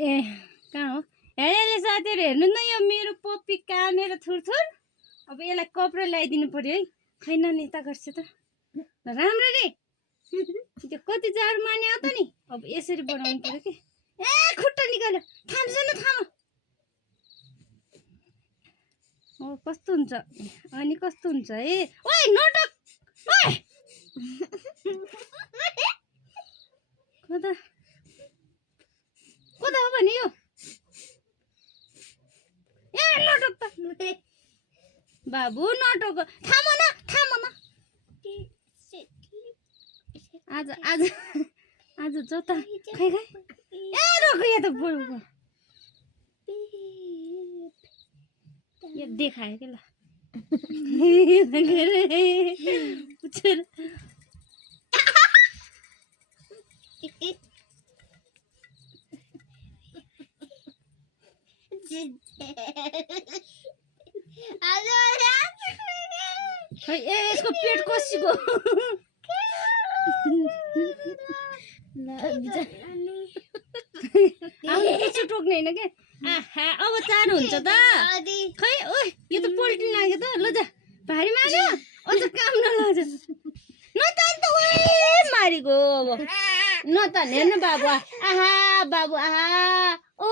ए कहाँ हो हेरेले साथीहरू हेर्नु न यो मेरो पप्पी कामेर थुरथुर अब यसलाई कपडा ल्याइदिनु पर्यो है खै नानी यता गर्छ त राम्ररी त्यो कति जाडो माने आउँछ नि अब यसरी बनाउनु पर्यो कि ए खुट्टा निकाल्यो थाम्छ न थाम ओ कस्तो हुन्छ अनि कस्तो हुन्छ है ओइ नटक ओइ कता कता हो भने यो ए नटक त बाबु नटक थाम न आज आज आज जता खै खै ए रोक यो त बुढो यो देखायो के ल खै ए यसको पेट कसीको टोक्ने होइन के आहा अब चारो हुन्छ त खै ओइ यो त पोल्ट्री लाग्यो त ल जा भारी मार्यो अझ काम नलज न त अन्त ओइ मारिगो अब न त हेर्नु बाबु आहा बाबु आहा ओ